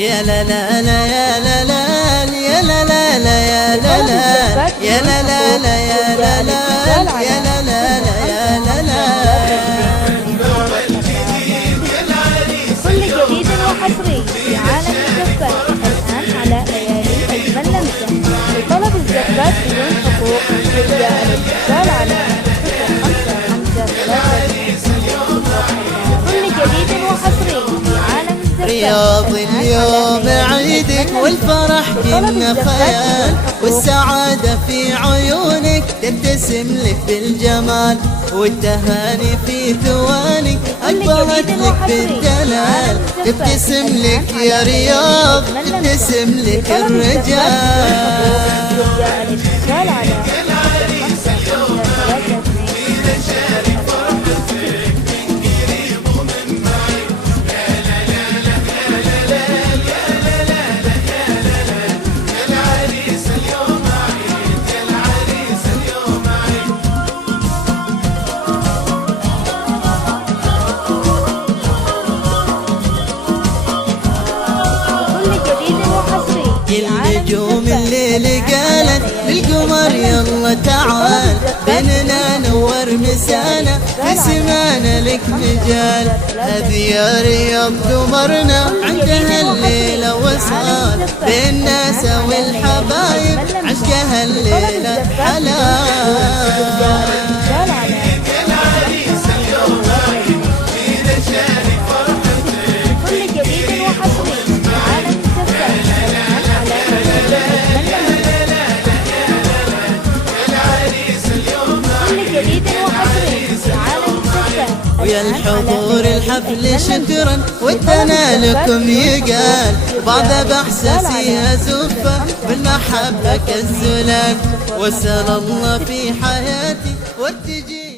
يا لا لا لا يا لا لا يا لا لا لا يا لا لا يا لا لا لا يا لا لا يا لا لا لا يا لا لا. كل جديد وحصري في عالم الزفات الآن على ليالي أجمل لمسة. لطلب الزفات بدون حقوق يرجى الاتصال على 0553. كل جديد وحصري في عالم الزفات. رياض اليوم عيدك والفرح كنا خيال، والسعادة في عيونك تبتسم لك بالجمال، والتهاني في ثواني أكبرت لك بالدلال. تبتسم لك يا رياض تبتسم لك الرجال. النجوم الليل قالت للقمر يلا تعال، بيننا نور مسانا في سمانا لك مجال. هذه يا رياض قمرنا عندها الليلة وصال، بالناس والحبايب عشقها الليلة حلال. ويا الحضور الحفل شكرا ودنا لكم يقال، بعد باحساسي ازفه بالمحبه كالزلال. وسال الله في حياتي وارتجي